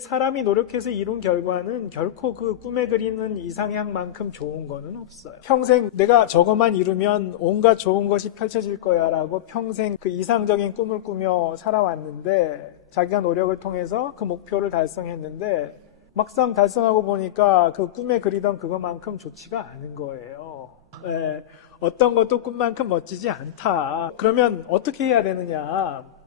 사람이 노력해서 이룬 결과는 결코 그 꿈에 그리는 이상향만큼 좋은 거는 없어요. 평생 내가 저것만 이루면 온갖 좋은 것이 펼쳐질 거야 라고 평생 그 이상적인 꿈을 꾸며 살아왔는데 자기가 노력을 통해서 그 목표를 달성했는데 막상 달성하고 보니까 그 꿈에 그리던 그것만큼 좋지가 않은 거예요. 네, 어떤 것도 꿈만큼 멋지지 않다. 그러면 어떻게 해야 되느냐?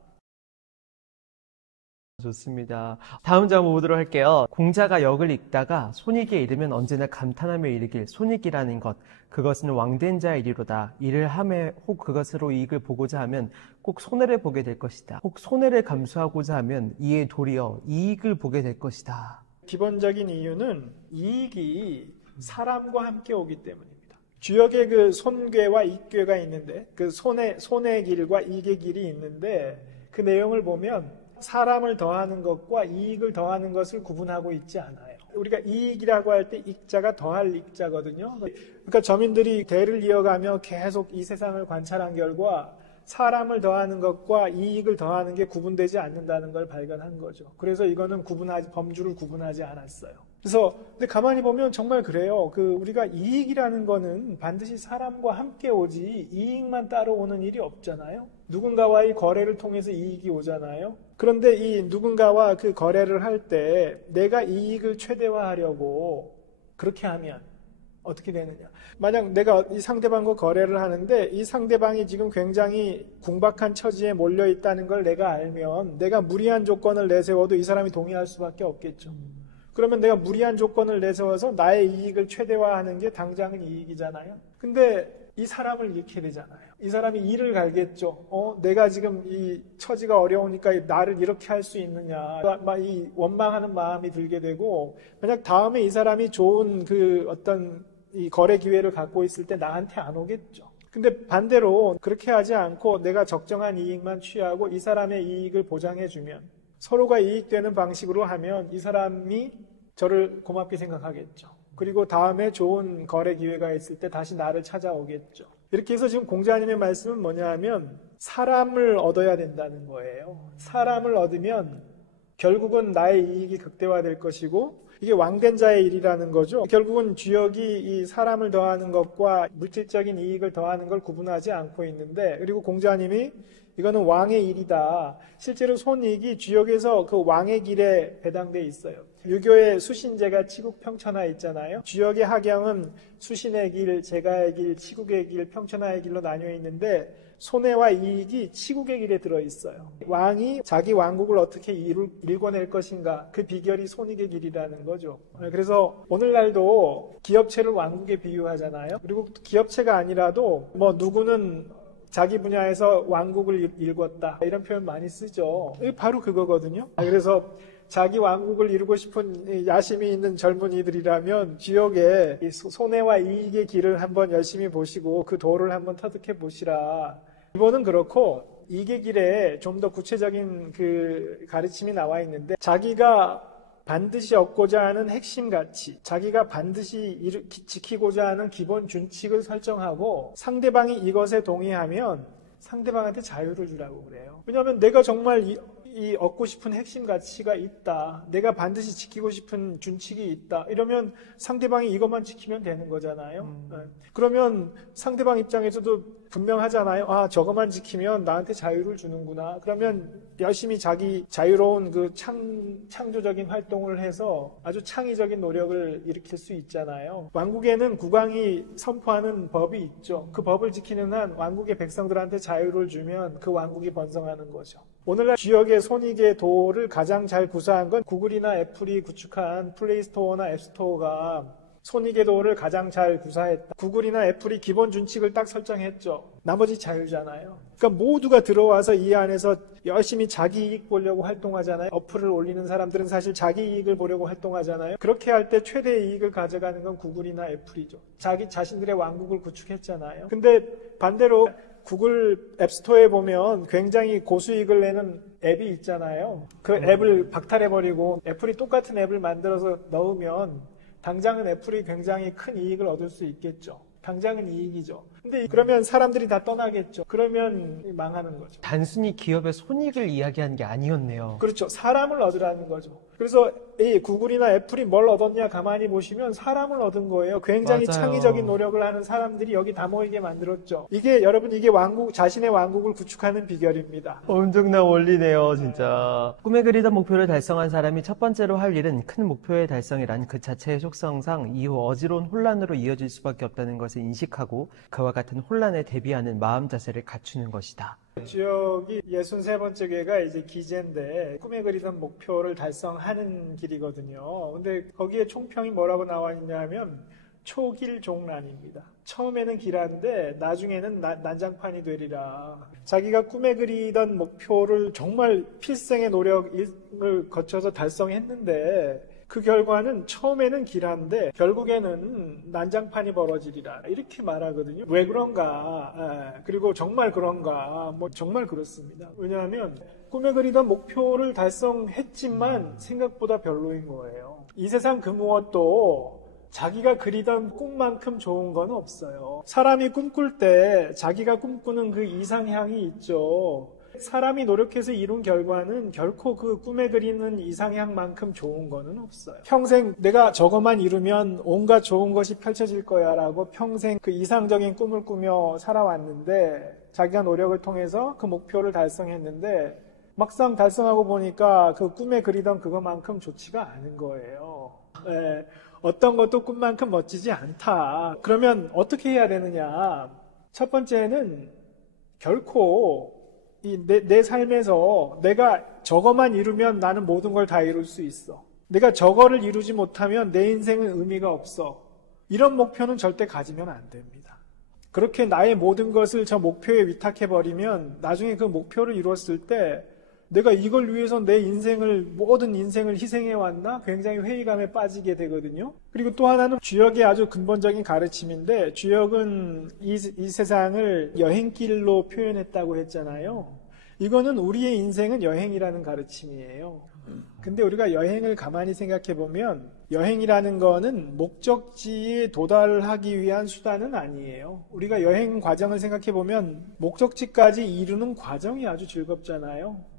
좋습니다. 다음 장 보도록 할게요. 공자가 역을 읽다가 손익에 이르면 언제나 감탄하며 이르길 손익이라는 것 그것은 왕된 자의 일이로다. 이를 함에 혹 그것으로 이익을 보고자 하면 꼭 손해를 보게 될 것이다. 혹 손해를 감수하고자 하면 이에 도리어 이익을 보게 될 것이다. 기본적인 이유는 이익이 사람과 함께 오기 때문입니다. 주역에 그 손괴와 익괴가 있는데 그 손의 길과 이익의 길이 있는데 그 내용을 보면 사람을 더하는 것과 이익을 더하는 것을 구분하고 있지 않아요. 우리가 이익이라고 할 때 익자가 더할 익자거든요. 그러니까 저민들이 대를 이어가며 계속 이 세상을 관찰한 결과 사람을 더하는 것과 이익을 더하는 게 구분되지 않는다는 걸 발견한 거죠. 그래서 이거는 범주를 구분하지 않았어요. 그래서 근데 가만히 보면 정말 그래요. 우리가 이익이라는 거는 반드시 사람과 함께 오지 이익만 따로 오는 일이 없잖아요. 누군가와의 거래를 통해서 이익이 오잖아요. 그런데 이 누군가와 그 거래를 할 때 내가 이익을 최대화하려고 그렇게 하면 어떻게 되느냐. 만약 내가 이 상대방과 거래를 하는데 이 상대방이 지금 굉장히 궁박한 처지에 몰려 있다는 걸 내가 알면 내가 무리한 조건을 내세워도 이 사람이 동의할 수밖에 없겠죠. 그러면 내가 무리한 조건을 내세워서 나의 이익을 최대화하는 게 당장은 이익이잖아요. 근데 이 사람을 잃게 되잖아요. 이 사람이 이를 갈겠죠. 내가 지금 이 처지가 어려우니까 나를 이렇게 할 수 있느냐. 막 이 원망하는 마음이 들게 되고, 만약 다음에 이 사람이 좋은 어떤 이 거래 기회를 갖고 있을 때 나한테 안 오겠죠. 근데 반대로 그렇게 하지 않고 내가 적정한 이익만 취하고 이 사람의 이익을 보장해주면 서로가 이익되는 방식으로 하면 이 사람이 저를 고맙게 생각하겠죠. 그리고 다음에 좋은 거래 기회가 있을 때 다시 나를 찾아오겠죠. 이렇게 해서 지금 공자님의 말씀은 뭐냐 하면 사람을 얻어야 된다는 거예요. 사람을 얻으면 결국은 나의 이익이 극대화될 것이고 이게 왕된 자의 일이라는 거죠. 결국은 주역이 이 사람을 더하는 것과 물질적인 이익을 더하는 걸 구분하지 않고 있는데 그리고 공자님이 이거는 왕의 일이다. 실제로 손익이 주역에서 그 왕의 길에 배당돼 있어요. 유교의 수신제가 치국 평천하 있잖아요. 주역의 하경은 수신의 길, 제가의 길, 치국의 길, 평천하의 길로 나뉘어 있는데 손해와 이익이 치국의 길에 들어있어요. 왕이 자기 왕국을 어떻게 일궈낼 것인가 그 비결이 손익의 길이라는 거죠. 그래서 오늘날도 기업체를 왕국에 비유하잖아요. 그리고 기업체가 아니라도 누구는 자기 분야에서 왕국을 일궜다 이런 표현 많이 쓰죠. 바로 그거거든요. 그래서 자기 왕국을 이루고 싶은 야심이 있는 젊은이들이라면 지역의 손해와 이익의 길을 한번 열심히 보시고 그 도를 한번 터득해 보시라. 이번은 그렇고 이익의 길에 좀 더 구체적인 그 가르침이 나와 있는데 자기가 반드시 얻고자 하는 핵심 가치, 자기가 반드시 지키고자 하는 기본 준칙을 설정하고 상대방이 이것에 동의하면 상대방한테 자유를 주라고 그래요. 왜냐하면 내가 정말 이 얻고 싶은 핵심 가치가 있다. 내가 반드시 지키고 싶은 준칙이 있다. 이러면 상대방이 이것만 지키면 되는 거잖아요. 그러면 상대방 입장에서도 분명하잖아요. 아, 저것만 지키면 나한테 자유를 주는구나. 그러면 열심히 자기 자유로운 그 창조적인 활동을 해서 아주 창의적인 노력을 일으킬 수 있잖아요. 왕국에는 국왕이 선포하는 법이 있죠. 그 법을 지키는 한 왕국의 백성들한테 자유를 주면 그 왕국이 번성하는 거죠. 오늘날 지역의 손익의 도를 가장 잘 구사한 건 구글이나 애플이 구축한 플레이스토어나 앱스토어가 손익의 도를 가장 잘 구사했다. 구글이나 애플이 기본 준칙을 딱 설정했죠. 나머지 자유잖아요. 그러니까 모두가 들어와서 이 안에서 열심히 자기 이익 보려고 활동하잖아요. 어플을 올리는 사람들은 사실 자기 이익을 보려고 활동하잖아요. 그렇게 할 때 최대 이익을 가져가는 건 구글이나 애플이죠. 자신들의 왕국을 구축했잖아요. 근데 반대로 구글 앱스토어에 보면 굉장히 고수익을 내는 앱이 있잖아요. 그 앱을 박탈해버리고 애플이 똑같은 앱을 만들어서 넣으면 당장은 애플이 굉장히 큰 이익을 얻을 수 있겠죠. 당장은 이익이죠. 근데 그러면 사람들이 다 떠나겠죠. 그러면 망하는 거죠. 단순히 기업의 손익을 이야기하는 게 아니었네요. 그렇죠. 사람을 얻으라는 거죠. 그래서 이 구글이나 애플이 뭘 얻었냐 가만히 보시면 사람을 얻은 거예요. 굉장히 맞아요. 창의적인 노력을 하는 사람들이 여기 다 모이게 만들었죠. 여러분 이게 자신의 왕국을 구축하는 비결입니다. 엄청난 원리네요, 진짜. 꿈에 그리던 목표를 달성한 사람이 첫 번째로 할 일은 큰 목표의 달성이란 그 자체의 속성상 이후 어지러운 혼란으로 이어질 수밖에 없다는 것을 인식하고 그와 같은 혼란에 대비하는 마음 자세를 갖추는 것이다. 주역이 63번째 궤가 이제 기제인데 꿈에 그리던 목표를 달성하는 길이거든요. 근데 거기에 총평이 뭐라고 나와 있냐면 초길종란입니다. 처음에는 길한데 나중에는 난장판이 되리라. 자기가 꿈에 그리던 목표를 정말 필생의 노력을 거쳐서 달성했는데 그 결과는 처음에는 길한데 결국에는 난장판이 벌어지리라 이렇게 말하거든요. 왜 그런가? 그리고 정말 그런가? 정말 그렇습니다. 왜냐하면 꿈에 그리던 목표를 달성했지만 생각보다 별로인 거예요. 이 세상 그 무엇도 자기가 그리던 꿈만큼 좋은 건 없어요. 사람이 꿈꿀 때 자기가 꿈꾸는 그 이상향이 있죠. 사람이 노력해서 이룬 결과는 결코 그 꿈에 그리는 이상향만큼 좋은 거는 없어요. 평생 내가 저것만 이루면 온갖 좋은 것이 펼쳐질 거야 라고 평생 그 이상적인 꿈을 꾸며 살아왔는데 자기가 노력을 통해서 그 목표를 달성했는데 막상 달성하고 보니까 그 꿈에 그리던 그것만큼 좋지가 않은 거예요. 네. 어떤 것도 꿈만큼 멋지지 않다. 그러면 어떻게 해야 되느냐? 첫 번째는 결코 내 삶에서 내가 저거만 이루면 나는 모든 걸 다 이룰 수 있어. 내가 저거를 이루지 못하면 내 인생은 의미가 없어. 이런 목표는 절대 가지면 안 됩니다. 그렇게 나의 모든 것을 저 목표에 위탁해버리면 나중에 그 목표를 이뤘을 때 내가 이걸 위해서 내 모든 인생을 희생해왔나? 굉장히 회의감에 빠지게 되거든요. 그리고 또 하나는 주역의 아주 근본적인 가르침인데, 주역은 이 세상을 여행길로 표현했다고 했잖아요. 이거는 우리의 인생은 여행이라는 가르침이에요. 근데 우리가 여행을 가만히 생각해보면, 여행이라는 거는 목적지에 도달하기 위한 수단은 아니에요. 우리가 여행 과정을 생각해보면, 목적지까지 이루는 과정이 아주 즐겁잖아요.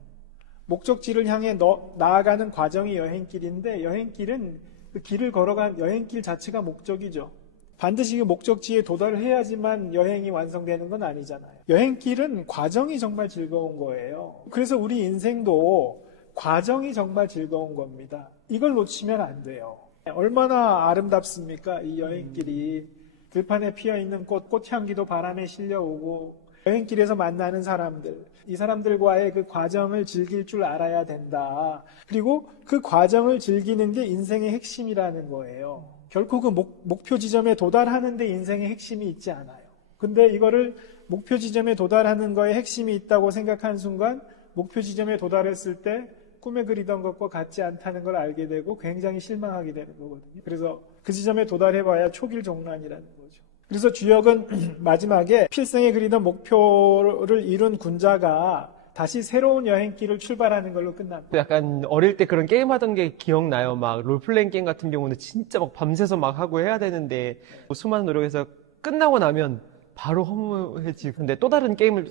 목적지를 향해 나아가는 과정이 여행길인데 여행길은 그 길을 걸어간 여행길 자체가 목적이죠. 반드시 그 목적지에 도달을 해야지만 여행이 완성되는 건 아니잖아요. 여행길은 과정이 정말 즐거운 거예요. 그래서 우리 인생도 과정이 정말 즐거운 겁니다. 이걸 놓치면 안 돼요. 얼마나 아름답습니까? 이 여행길이 들판에 피어있는 꽃향기도 바람에 실려오고 여행길에서 만나는 사람들, 이 사람들과의 그 과정을 즐길 줄 알아야 된다. 그리고 그 과정을 즐기는 게 인생의 핵심이라는 거예요. 결코 그 목표 지점에 도달하는 데 인생의 핵심이 있지 않아요. 근데 이거를 목표 지점에 도달하는 거에 핵심이 있다고 생각한 순간 목표 지점에 도달했을 때 꿈에 그리던 것과 같지 않다는 걸 알게 되고 굉장히 실망하게 되는 거거든요. 그래서 그 지점에 도달해봐야 초길종란이라는 거죠. 그래서 주역은 마지막에 필생에 그리던 목표를 이룬 군자가 다시 새로운 여행길을 출발하는 걸로 끝납니다. 약간 어릴 때 그런 게임 하던 게 기억나요. 막 롤플레잉 게임 같은 경우는 진짜 막 밤새서 막 하고 해야 되는데 수많은 노력에서 끝나고 나면 바로 허무해지고 근데 또 다른 게임을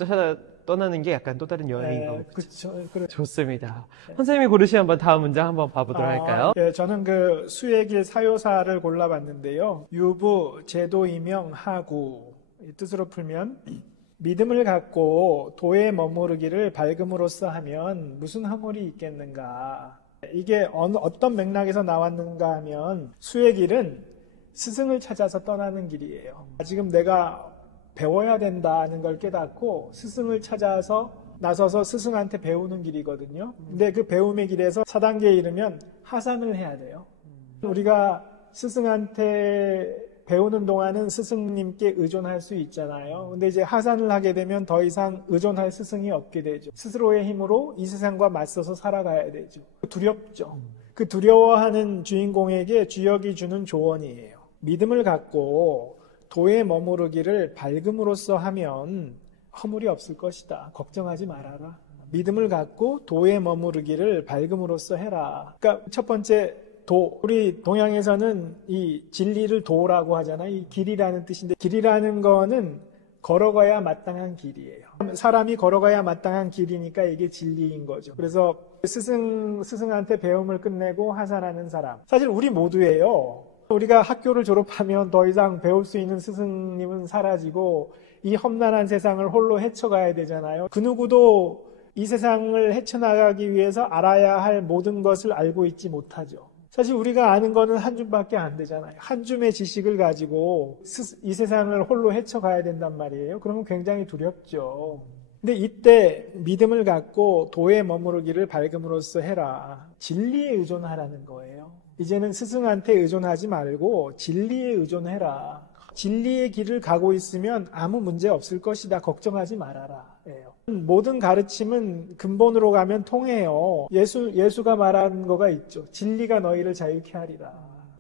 떠나는 게 약간 또 다른 여행인 것 같아요. 그렇죠. 좋습니다. 선생님이 고르신 한번 다음 문장 한번 봐보도록 할까요? 예, 저는 그 수의 길 사요사를 골라봤는데요. 유부, 제도, 이명, 하구 이 뜻으로 풀면 믿음을 갖고 도에 머무르기를 밝음으로써 하면 무슨 허물이 있겠는가. 이게 어떤 맥락에서 나왔는가 하면 수의 길은 스승을 찾아서 떠나는 길이에요. 지금 내가 배워야 된다는 걸 깨닫고 스승을 찾아서 나서서 스승한테 배우는 길이거든요. 근데 그 배움의 길에서 4단계에 이르면 하산을 해야 돼요. 우리가 스승한테 배우는 동안은 스승님께 의존할 수 있잖아요. 근데 이제 하산을 하게 되면 더 이상 의존할 스승이 없게 되죠. 스스로의 힘으로 이 세상과 맞서서 살아가야 되죠. 두렵죠. 그 두려워하는 주인공에게 주역이 주는 조언이에요. 믿음을 갖고 도에 머무르기를 밝음으로써 하면 허물이 없을 것이다. 걱정하지 말아라. 믿음을 갖고 도에 머무르기를 밝음으로써 해라. 그러니까 첫 번째 도. 우리 동양에서는 이 진리를 도라고 하잖아요. 이 길이라는 뜻인데 길이라는 거는 걸어가야 마땅한 길이에요. 사람이 걸어가야 마땅한 길이니까 이게 진리인 거죠. 그래서 스승한테 배움을 끝내고 하산하는 사람. 사실 우리 모두예요. 우리가 학교를 졸업하면 더 이상 배울 수 있는 스승님은 사라지고 이 험난한 세상을 홀로 헤쳐가야 되잖아요. 그 누구도 이 세상을 헤쳐나가기 위해서 알아야 할 모든 것을 알고 있지 못하죠. 사실 우리가 아는 거는 한 줌밖에 안 되잖아요. 한 줌의 지식을 가지고 이 세상을 홀로 헤쳐가야 된단 말이에요. 그러면 굉장히 두렵죠. 근데 이때 믿음을 갖고 도에 머무르기를 밝음으로써 해라. 진리에 의존하라는 거예요. 이제는 스승한테 의존하지 말고 진리에 의존해라. 진리의 길을 가고 있으면 아무 문제 없을 것이다. 걱정하지 말아라. 예요. 모든 가르침은 근본으로 가면 통해요. 예수가 말한 거가 있죠. 진리가 너희를 자유케 하리라.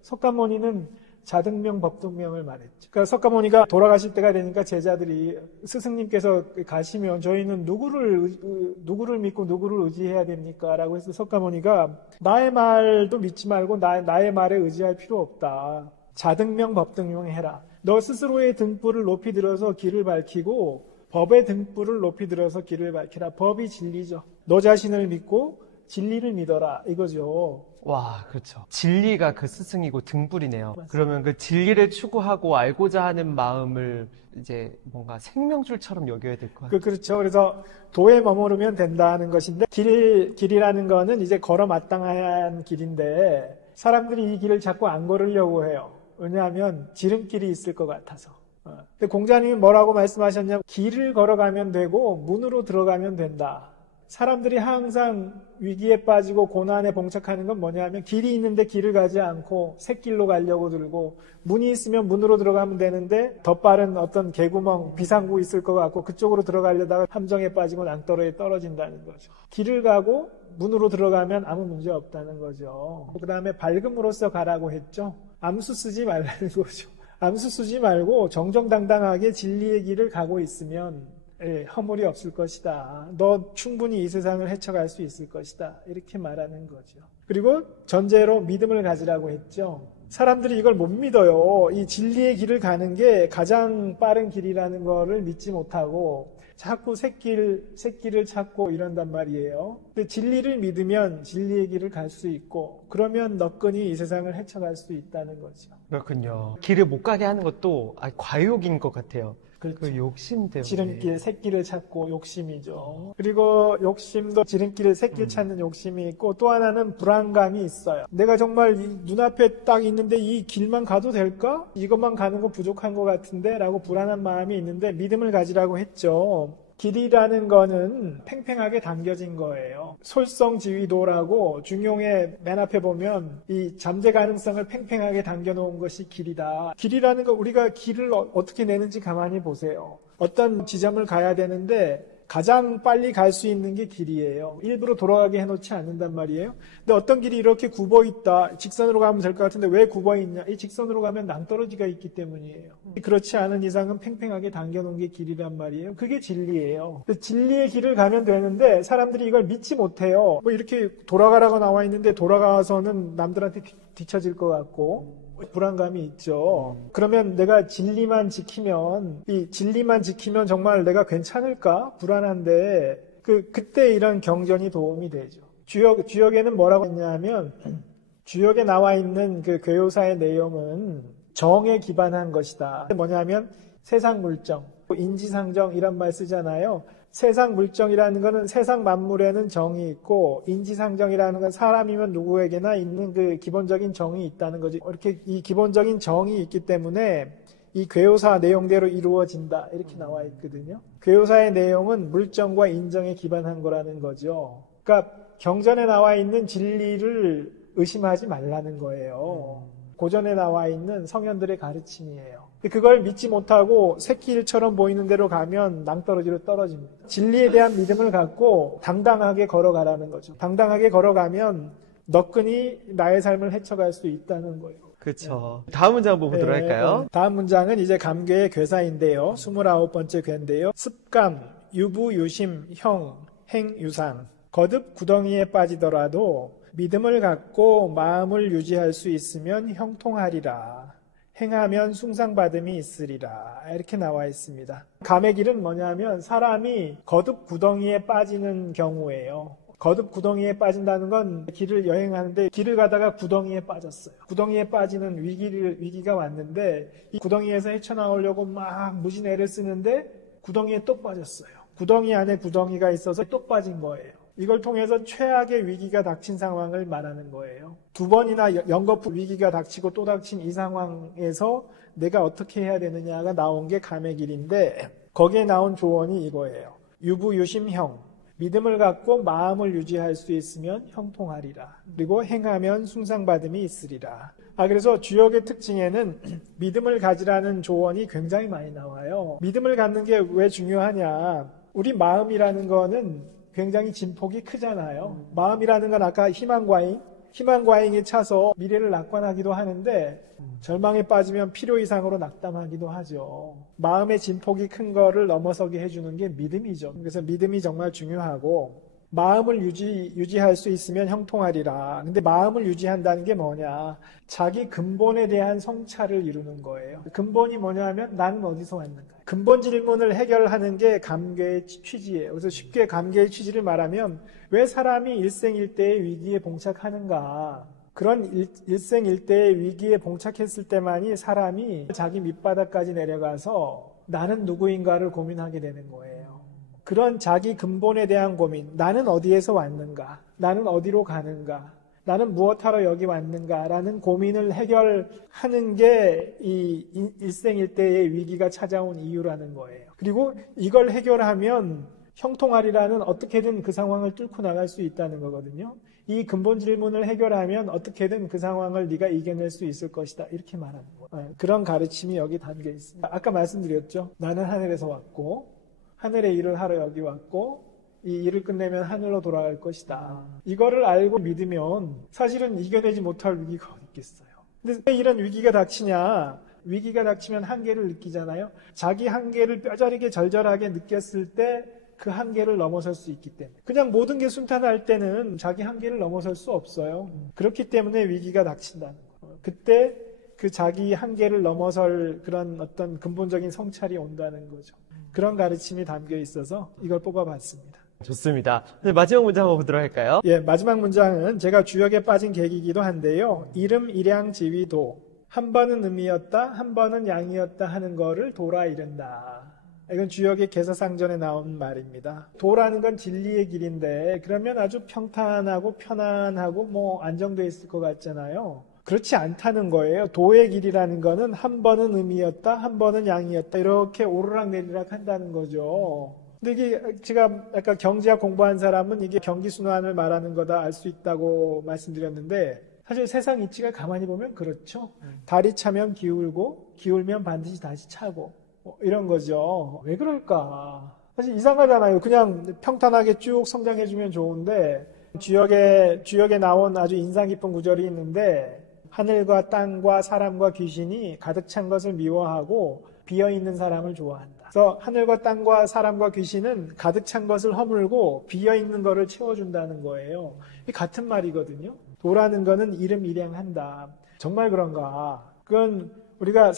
석가모니는 자등명 법등명을 말했죠. 그러니까 석가모니가 돌아가실 때가 되니까 제자들이 스승님께서 가시면 저희는 누구를 믿고 누구를 의지해야 됩니까? 라고 해서 석가모니가 나의 말도 믿지 말고 나의 말에 의지할 필요 없다. 자등명 법등명 해라. 너 스스로의 등불을 높이 들어서 길을 밝히고 법의 등불을 높이 들어서 길을 밝히라. 법이 진리죠. 너 자신을 믿고 진리를 믿어라. 이거죠. 와, 그렇죠. 진리가 그 스승이고 등불이네요. 맞습니다. 그러면 그 진리를 추구하고 알고자 하는 마음을 이제 뭔가 생명줄처럼 여겨야 될 것 같아요. 그렇죠. 그래서 도에 머무르면 된다는 것인데 길이라는 거는 이제 걸어 마땅한 길인데 사람들이 이 길을 자꾸 안 걸으려고 해요. 왜냐하면 지름길이 있을 것 같아서. 근데 공자님이 뭐라고 말씀하셨냐면 길을 걸어가면 되고 문으로 들어가면 된다. 사람들이 항상 위기에 빠지고 고난에 봉착하는 건 뭐냐면 길이 있는데 길을 가지 않고 샛길로 가려고 들고 문이 있으면 문으로 들어가면 되는데 더 빠른 어떤 개구멍, 비상구 있을 것 같고 그쪽으로 들어가려다가 함정에 빠지고 낭떠러에 떨어진다는 거죠. 길을 가고 문으로 들어가면 아무 문제 없다는 거죠. 그 다음에 밝음으로써 가라고 했죠. 암수 쓰지 말라는 거죠. 암수 쓰지 말고 정정당당하게 진리의 길을 가고 있으면 허물이 없을 것이다. 너 충분히 이 세상을 헤쳐갈 수 있을 것이다. 이렇게 말하는 거죠. 그리고 전제로 믿음을 가지라고 했죠. 사람들이 이걸 못 믿어요. 이 진리의 길을 가는 게 가장 빠른 길이라는 거를 믿지 못하고 자꾸 새길을 찾고 이런단 말이에요. 근데 진리를 믿으면 진리의 길을 갈 수 있고 그러면 너끈히 이 세상을 헤쳐갈 수 있다는 거죠. 그렇군요. 길을 못 가게 하는 것도 과욕인 것 같아요. 그렇죠. 그 욕심 때문에. 지름길, 새길을 찾고 욕심이죠. 그리고 욕심도 지름길을 새길 찾는 욕심이 있고 또 하나는 불안감이 있어요. 내가 정말 눈앞에 딱 있는데 이 길만 가도 될까? 이것만 가는 거 부족한 것 같은데? 라고 불안한 마음이 있는데 믿음을 가지라고 했죠. 길이라는 거는 팽팽하게 당겨진 거예요. 솔성지위도라고 중용의 맨 앞에 보면 이 잠재 가능성을 팽팽하게 당겨놓은 것이 길이다. 길이라는 거 우리가 길을 어떻게 내는지 가만히 보세요. 어떤 지점을 가야 되는데 가장 빨리 갈 수 있는 게 길이에요. 일부러 돌아가게 해놓지 않는단 말이에요. 근데 어떤 길이 이렇게 굽어있다. 직선으로 가면 될 것 같은데 왜 굽어있냐? 이 직선으로 가면 낭떠러지가 있기 때문이에요. 그렇지 않은 이상은 팽팽하게 당겨놓은 게 길이란 말이에요. 그게 진리예요. 진리의 길을 가면 되는데 사람들이 이걸 믿지 못해요. 뭐 이렇게 돌아가라고 나와 있는데 돌아가서는 남들한테 뒤처질 것 같고 불안감이 있죠. 그러면 내가 진리만 지키면 정말 내가 괜찮을까? 불안한데 그때 이런 경전이 도움이 되죠. 주역에는 뭐라고 했냐면 주역에 나와 있는 그 교요사의 내용은 정에 기반한 것이다. 뭐냐면 세상 물정, 인지상정 이란 말 쓰잖아요. 세상 물정이라는 것은 세상 만물에는 정이 있고 인지상정이라는 건 사람이면 누구에게나 있는 그 기본적인 정이 있다는 거지. 이렇게 이 기본적인 정이 있기 때문에 이 괴요사 내용대로 이루어진다 이렇게 나와 있거든요. 괴요사의 내용은 물정과 인정에 기반한 거라는 거죠. 그러니까 경전에 나와 있는 진리를 의심하지 말라는 거예요. 고전에 나와 있는 성현들의 가르침이에요. 그걸 믿지 못하고 새길처럼 보이는 대로 가면 낭떠러지로 떨어집니다. 진리에 대한 믿음을 갖고 당당하게 걸어가라는 거죠. 당당하게 걸어가면 너끈히 나의 삶을 헤쳐갈 수 있다는 거예요. 그렇죠. 다음 문장 한번 보도록 할까요? 다음 문장은 이제 감괴의 괴사인데요. 29번째 괴인데요. 습감, 유부, 유심, 형, 행, 유상. 거듭 구덩이에 빠지더라도 믿음을 갖고 마음을 유지할 수 있으면 형통하리라. 행하면 숭상받음이 있으리라. 이렇게 나와 있습니다. 감의 길은 뭐냐면 사람이 거듭 구덩이에 빠지는 경우예요. 거듭 구덩이에 빠진다는 건 길을 여행하는데 길을 가다가 구덩이에 빠졌어요. 구덩이에 빠지는 위기가 왔는데 이 구덩이에서 헤쳐나오려고 막 무진 애를 쓰는데 구덩이에 또 빠졌어요. 구덩이 안에 구덩이가 있어서 또 빠진 거예요. 이걸 통해서 최악의 위기가 닥친 상황을 말하는 거예요. 2번이나 연거푸 위기가 닥치고 또 닥친 이 상황에서 내가 어떻게 해야 되느냐가 나온 게 감의 길인데 거기에 나온 조언이 이거예요. 유부유심형, 믿음을 갖고 마음을 유지할 수 있으면 형통하리라. 그리고 행하면 숭상받음이 있으리라. 그래서 주역의 특징에는 믿음을 가지라는 조언이 굉장히 많이 나와요. 믿음을 갖는 게 왜 중요하냐. 우리 마음이라는 거는 굉장히 진폭이 크잖아요. 마음이라는 건 아까 희망과잉에 차서 미래를 낙관하기도 하는데 절망에 빠지면 필요 이상으로 낙담하기도 하죠. 마음의 진폭이 큰 거를 넘어서게 해주는 게 믿음이죠. 그래서 믿음이 정말 중요하고 마음을 유지할 수 있으면 형통하리라. 근데 마음을 유지한다는 게 뭐냐? 자기 근본에 대한 성찰을 이루는 거예요. 근본이 뭐냐 하면 나는 어디서 왔는가? 근본 질문을 해결하는 게 감개의 취지예요. 그래서 쉽게 감개의 취지를 말하면 왜 사람이 일생일대의 위기에 봉착하는가? 그런 일생일대의 위기에 봉착했을 때만이 사람이 자기 밑바닥까지 내려가서 나는 누구인가를 고민하게 되는 거예요. 그런 자기 근본에 대한 고민, 나는 어디에서 왔는가? 나는 어디로 가는가? 나는 무엇하러 여기 왔는가라는 고민을 해결하는 게 이 일생일대의 위기가 찾아온 이유라는 거예요. 그리고 이걸 해결하면 형통하리라는 어떻게든 그 상황을 뚫고 나갈 수 있다는 거거든요. 이 근본 질문을 해결하면 어떻게든 그 상황을 네가 이겨낼 수 있을 것이다. 이렇게 말하는 거예요. 그런 가르침이 여기 담겨 있습니다. 아까 말씀드렸죠. 나는 하늘에서 왔고 하늘의 일을 하러 여기 왔고 이 일을 끝내면 하늘로 돌아갈 것이다. 이거를 알고 믿으면 사실은 이겨내지 못할 위기가 어디 있겠어요. 근데 왜 이런 위기가 닥치냐? 위기가 닥치면 한계를 느끼잖아요. 자기 한계를 뼈저리게 절절하게 느꼈을 때 그 한계를 넘어설 수 있기 때문에. 그냥 모든 게 순탄할 때는 자기 한계를 넘어설 수 없어요. 그렇기 때문에 위기가 닥친다는 거예요. 그때 그 자기 한계를 넘어설 그런 어떤 근본적인 성찰이 온다는 거죠. 그런 가르침이 담겨 있어서 이걸 뽑아봤습니다. 좋습니다. 네, 마지막 문장 한번 보도록 할까요? 예, 마지막 문장은 제가 주역에 빠진 계기이기도 한데요. 이름, 일양, 지위도 한 번은 음이었다, 한 번은 양이었다 하는 거를 도라 이른다. 이건 주역의 개사상전에 나온 말입니다. 도라는 건 진리의 길인데 그러면 아주 평탄하고 편안하고 안정되어 있을 것 같잖아요. 그렇지 않다는 거예요. 도의 길이라는 거는 한 번은 음이었다, 한 번은 양이었다 이렇게 오르락내리락 한다는 거죠. 근데 이게 제가 아까 경제학 공부한 사람은 이게 경기순환을 말하는 거다 알 수 있다고 말씀드렸는데 사실 세상 이치가 가만히 보면 그렇죠. 달이 차면 기울고 기울면 반드시 다시 차고 이런 거죠. 왜 그럴까? 사실 이상하잖아요. 그냥 평탄하게 쭉 성장해주면 좋은데 주역에 나온 아주 인상 깊은 구절이 있는데 하늘과 땅과 사람과 귀신이 가득 찬 것을 미워하고 비어있는 사람을 좋아한다. 그래서 하늘과 땅과 사람과 귀신은 가득 찬 것을 허물고 비어있는 것을 채워준다는 거예요. 이 같은 말이거든요. 도라는 거는 이름 일양한다. 정말 그런가? 그건 우리가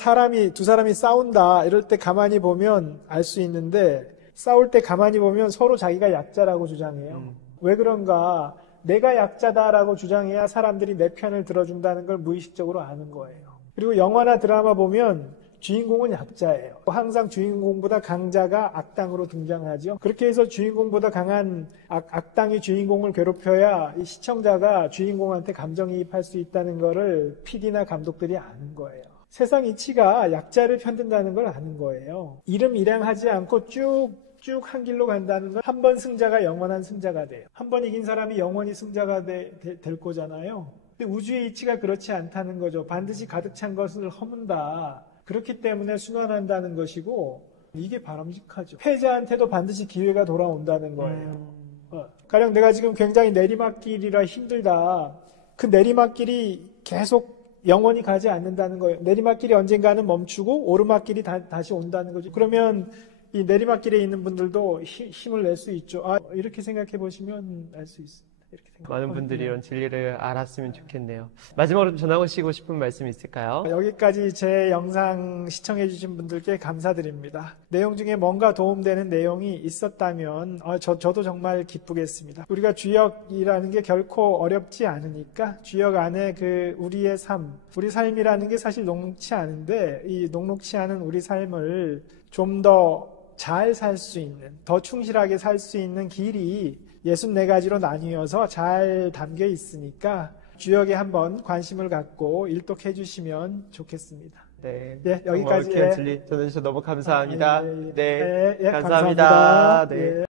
두 사람이 싸운다 이럴 때 가만히 보면 알 수 있는데 싸울 때 가만히 보면 서로 자기가 약자라고 주장해요. 왜 그런가? 내가 약자다라고 주장해야 사람들이 내 편을 들어준다는 걸 무의식적으로 아는 거예요. 그리고 영화나 드라마 보면 주인공은 약자예요. 항상 주인공보다 강자가 악당으로 등장하죠. 그렇게 해서 주인공보다 강한 악당이 주인공을 괴롭혀야 이 시청자가 주인공한테 감정이입할 수 있다는 거를 PD나 감독들이 아는 거예요. 세상 이치가 약자를 편든다는 걸 아는 거예요. 이름 일양하지 않고 쭉 한 길로 간다는 건 한 번 승자가 영원한 승자가 돼요. 한 번 이긴 사람이 영원히 승자가 될 거잖아요. 근데 우주의 이치가 그렇지 않다는 거죠. 반드시 가득 찬 것을 허문다. 그렇기 때문에 순환한다는 것이고 이게 바람직하죠. 패자한테도 반드시 기회가 돌아온다는 거예요. 가령 내가 지금 굉장히 내리막길이라 힘들다. 그 내리막길이 계속 영원히 가지 않는다는 거예요. 내리막길이 언젠가는 멈추고 오르막길이 다시 온다는 거죠. 그러면 이 내리막길에 있는 분들도 힘을 낼 수 있죠. 이렇게 생각해 보시면 알 수 있습니다. 이렇게 생각합니다. 많은 분들이 이런 진리를 알았으면 좋겠네요. 마지막으로 좀 전하시고 싶은 말씀 있을까요? 여기까지 제 영상 시청해주신 분들께 감사드립니다. 내용 중에 뭔가 도움되는 내용이 있었다면 저도 정말 기쁘겠습니다. 우리가 주역이라는 게 결코 어렵지 않으니까 주역 안에 그 우리의 삶, 우리 삶이라는 게 사실 녹록치 않은데 이 녹록치 않은 우리 삶을 좀 더 잘 살 수 있는, 더 충실하게 살 수 있는 길이 64가지로 나뉘어서 잘 담겨 있으니까 주역에 한번 관심을 갖고 일독해 주시면 좋겠습니다. 네, 예, 여기까지. 귀한 진리 전해주셔서 너무 감사합니다. 네, 감사합니다. 감사합니다. 네. 예.